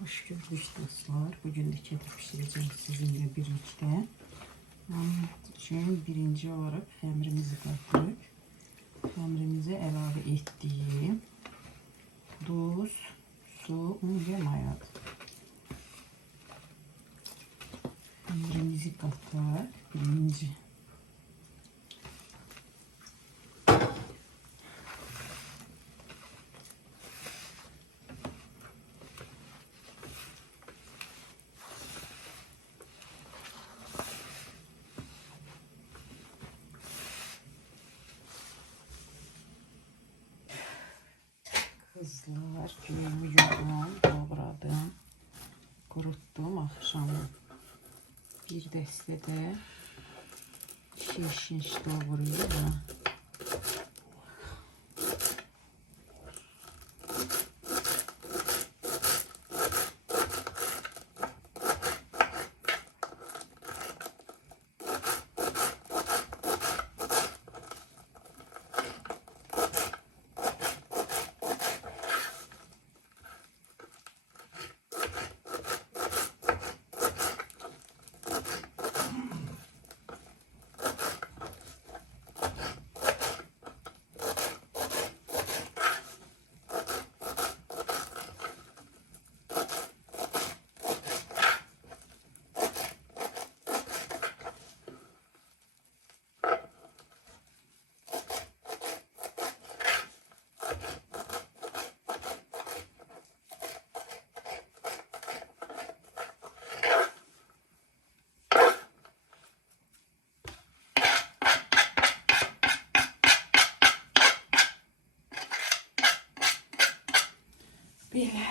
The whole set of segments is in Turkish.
Hoş gördük dostlar. Bugün de kedi pişireceğim sizinle birlikte. Onun birinci olarak hamurumuzu kattık. Hamurumuza ilave ettiğim tuz, su, un ve maya. Hamurumuzu kattık. Birinci. Qızlar, köyümü yudum, doğradım, qurutdum axşamı. Bir dəstə də şişinç doğrayıram. Belə.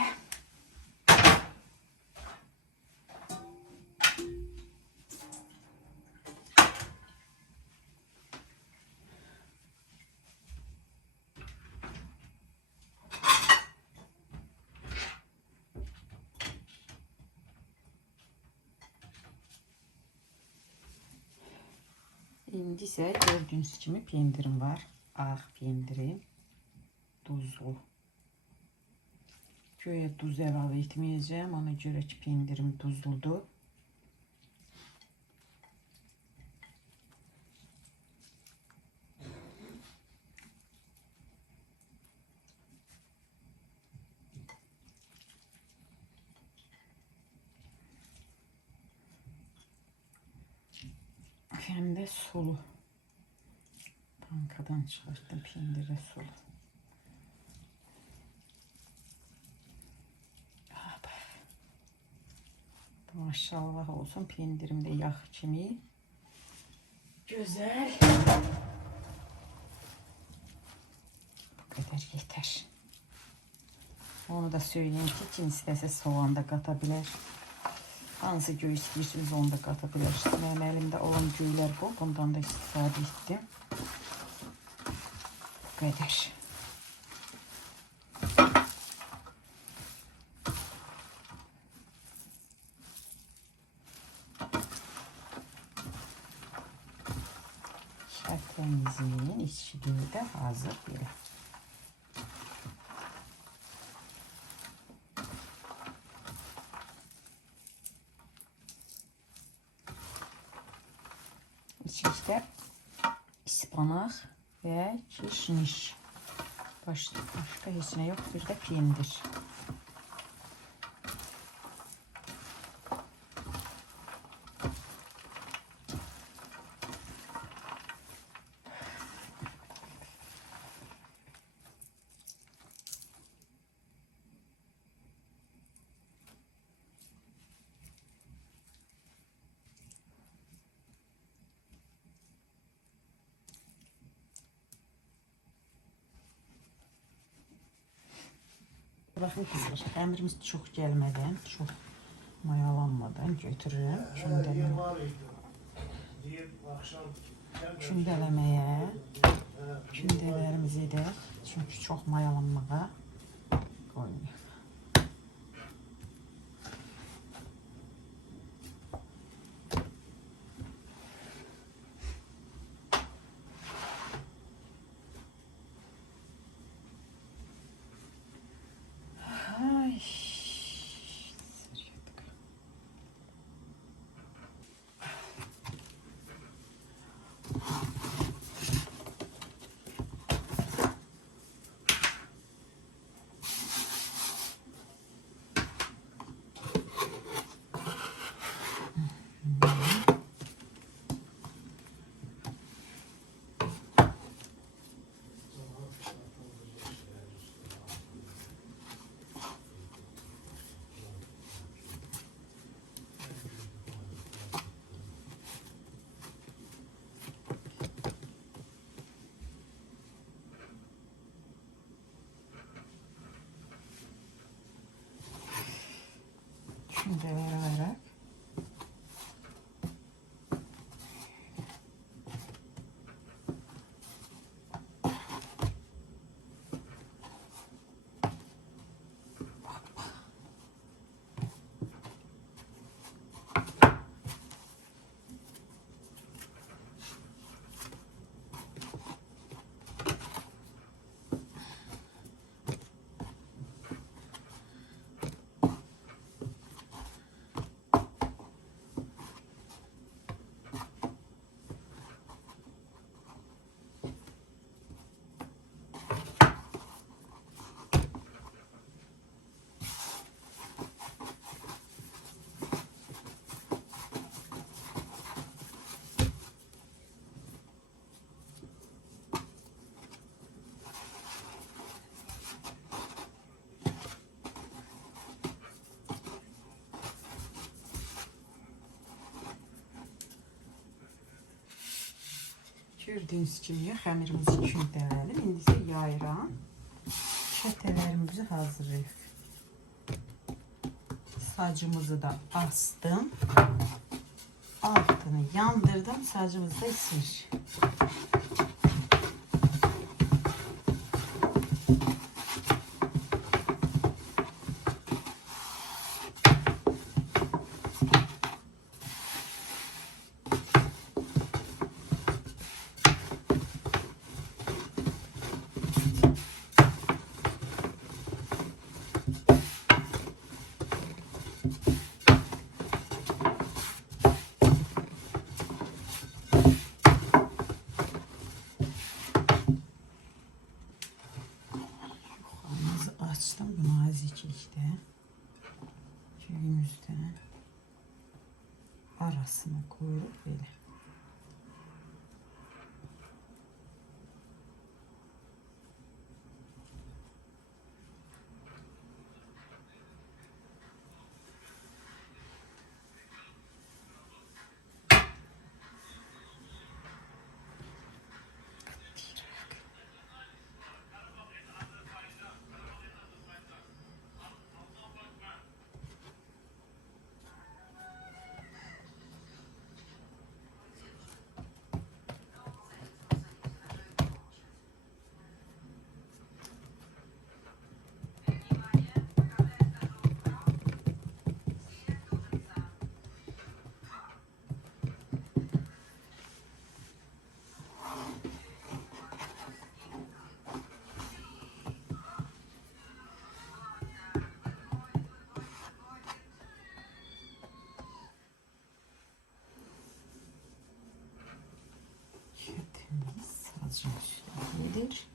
İndi isə gördüyünüz kimi pendirim var. Ağ pendirim. Duzlu. Köye tuz əlavə etməyəcəm. Ona görə ki, pendirim duzludur. Hem de sulu. Bankadan çıkarttım pendire sulu. Maşallah olsun pendirimde yağ kimi. Güzel. Bu kadar yeter. Onu da söyleyeyim ki kim istese soğan da katabilir. Hansı göğü istiyorsanız onu da katabilirsiniz. Benim elimde olan göğler bu. Bundan da istifade ettim. Bu kadar. De hazır bile. İçinde ıspanak ve kişniş. Başka, başka hiç ne yok. Bir de peynir. Bakın kızlar, əmrimiz çox gəlmədən, çox mayalanmadan götürürəm. Kündələmə, kündələməyə, kündələrimizi də çünki çox mayalanmağa qoymuyor. 对。Gördüğünüz gibi xəmirimizi kündələdim. İndi isə yayıram. Çətələrimizi hazırlayırıq. Sacımızı da astım. Altını yandırdım. Sacımız da ismiş. Köyümüzdə arasına qoyuruq belə. Sazın üstüne gelir.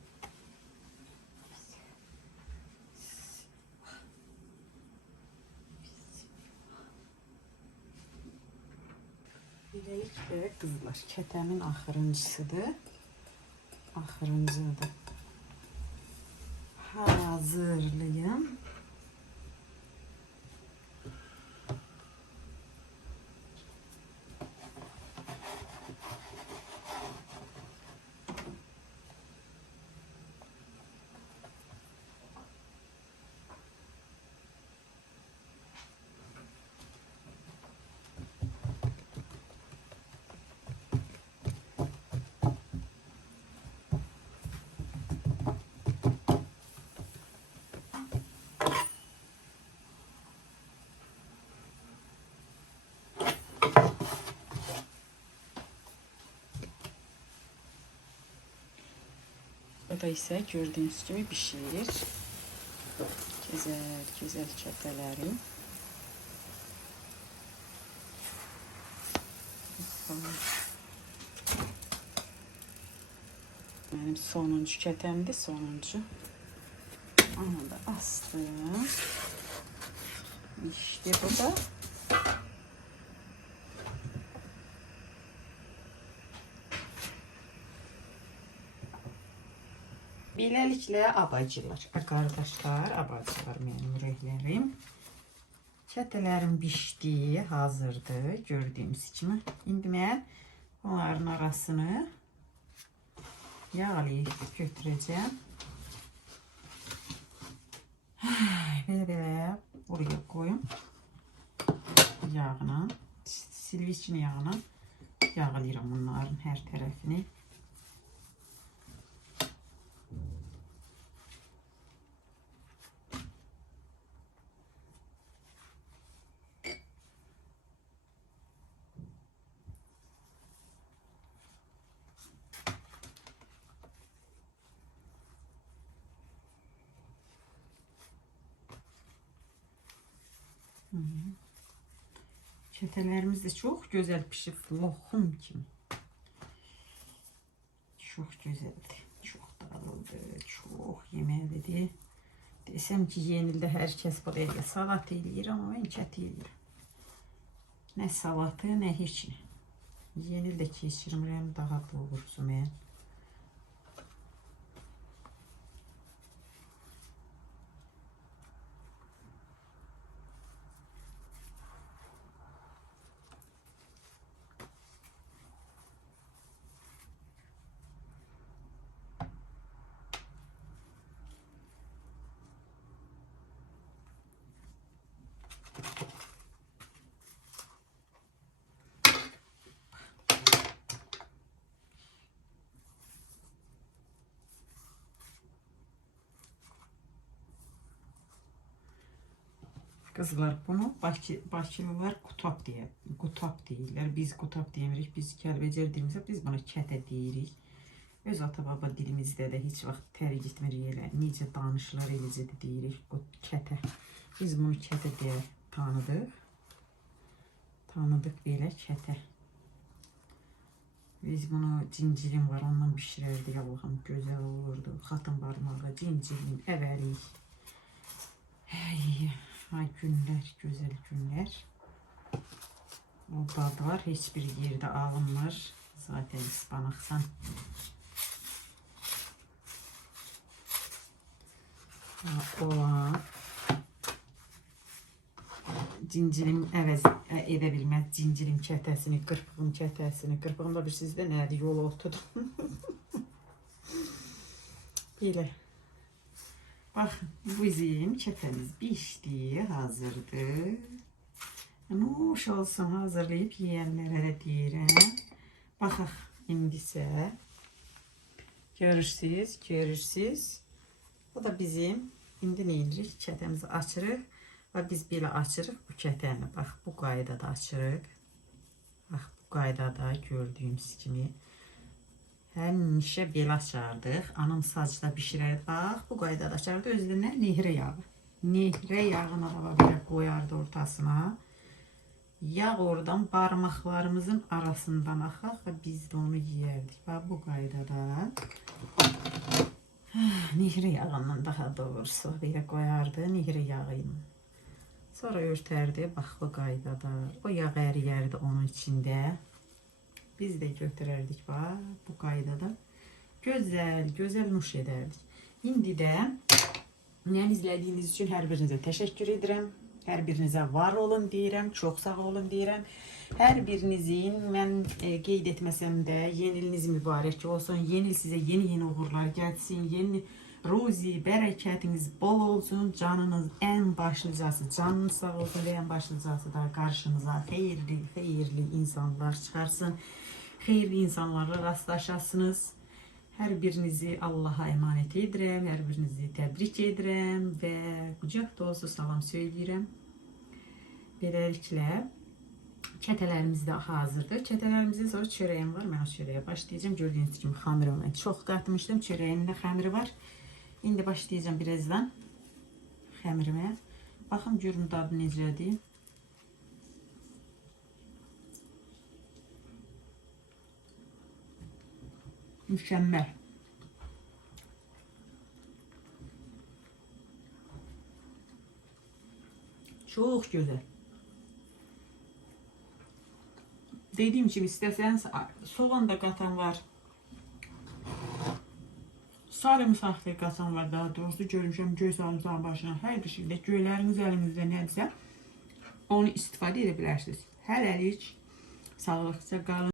Beləliklə qızlar, kətəmin axırıncısıdır. Axırıncıdır. Hazırlayın. Burada isə gördüyünüz kimi bişir. Gözəl, gözəl çətələrim. Mənim sonuncu kətəmdir, sonuncu. Onu da astım. İşte bu da. Beləliklə abacılar, qardaşlar, abacılar mənim ürəklərim. Çətələrim bişdi, hazırdır, gördüyünüz kimi. İndi mən onların arasını yağlayıb götürəcəm. Belə buraya qoyum. Silviçin yağına yağlayıram bunların her tərəfini. Çetelerimiz de çok güzel pişib, loxum kimi. Çox gözəldir. Çox dadlıdır, çox yeməlidir. Desəm ki, yenildə hər kəs belə salat eləyir, amma mən kət eləyirəm. Nə salatı, nə heç nə. Yenil də daha doğrusu mən. Kızlar bunu Bakı, Bakılılar kutap diye kutap deyirlər. Biz kutap demirik. Biz Kəlbəcər dilimizdə biz buna kətə deyirik. Öz ata-baba dilimizdə də heç vaxt təri gitmirik elə. Necə danışırlar eləcə də deyirik qut- kətə. Biz bunu kətə deyə tanıdıq. Tanıdıq belə kətə. Biz bunu cincirim var ondan bişirərdik Allah'ım gözəl olurdu. Xatın barmağı, cincirim, əvərik. Ay, ay günler, güzel günler. O dadlar hiçbir yerde alınmır. Zaten ıspanaksan. Ha, Olan cincirim əvəz ə, edə bilməz. Cincirim kətəsini, qırpığın kətəsini. Qırpığım bir sizdə nədir? Yol otudur. Belə. Bakın bizim çetemiz pişti, hazırdır. Nuş olsun hazırlayıp yiyenlere de deyirəm. Baxaq indisə. Görürsüz, görürsüz. Bu da bizim indi nə edirik? Kətəmizi açırıq və biz belə açırıq bu kətəni. Bax bu qaydada açırıq. Bax bu qaydada gördüyünüz kimi. Həmişə belə açardıq. Anam sacda bişirərdi. Bax, bu qaydada açardı. Özünə nehrə yağı. Nehrə yağını da belə qoyardı ortasına. Yağ oradan barmaqlarımızın arasından axaq və biz də onu yeyərdik. Bax, bu qaydada. Nehrə yağından daha doğrusu belə qoyardı. Nehrə yağı ilə. Sonra örtərdi. Bax, bu qaydada. O yağ əriyərdi onun içində. Biz de götürərdik bax bu qaydada. Gözəl, gözəl nuş edərdik. İndi də məni izlədiyiniz üçün hər birinizə təşəkkür edirəm. Hər birinizə var olun deyirəm, çox sağ olun deyirəm. Hər birinizin mən e, qeyd etməsəm də yeni iliniz mübarək olsun. Yeni il sizə yeni-yeni uğurlar gəlsin. Yeni ruzi, bərəkətiniz bol olsun. Canınız ən başlıcası, canınız sağ olsun və ən başlıcası da qarşınıza xeyirli, xeyirli insanlar çıxarsın. Xeyirli insanlarla rastlaşasınız. Hər birinizi Allaha emanet edirəm, hər birinizi təbrik edirəm və qucaq dolusu salam söyləyirəm. Beləliklə Çətələrimiz də hazırdır. Çətələrimizin sonra çörəyim var. Mən o çörəyə başlayacağım. Gördüyünüz kimi xəmirimi mən çox qatmışdım. Çörəyin də xəmiri var. İndi başlayacağım birazdan xəmirimə. Baxın görün dadı necədir. Mükemmel. Çok güzel. Dediğim gibi isterseniz soğan da katan var. Sarımsak da katan var daha doğrusu. Görmüşəm göy sarımsağın başına. Hər bir şeydə göyləriniz əlinizdə nədirsə onu istifadə edə bilərsiniz. Hələlik sağlıqca qalın.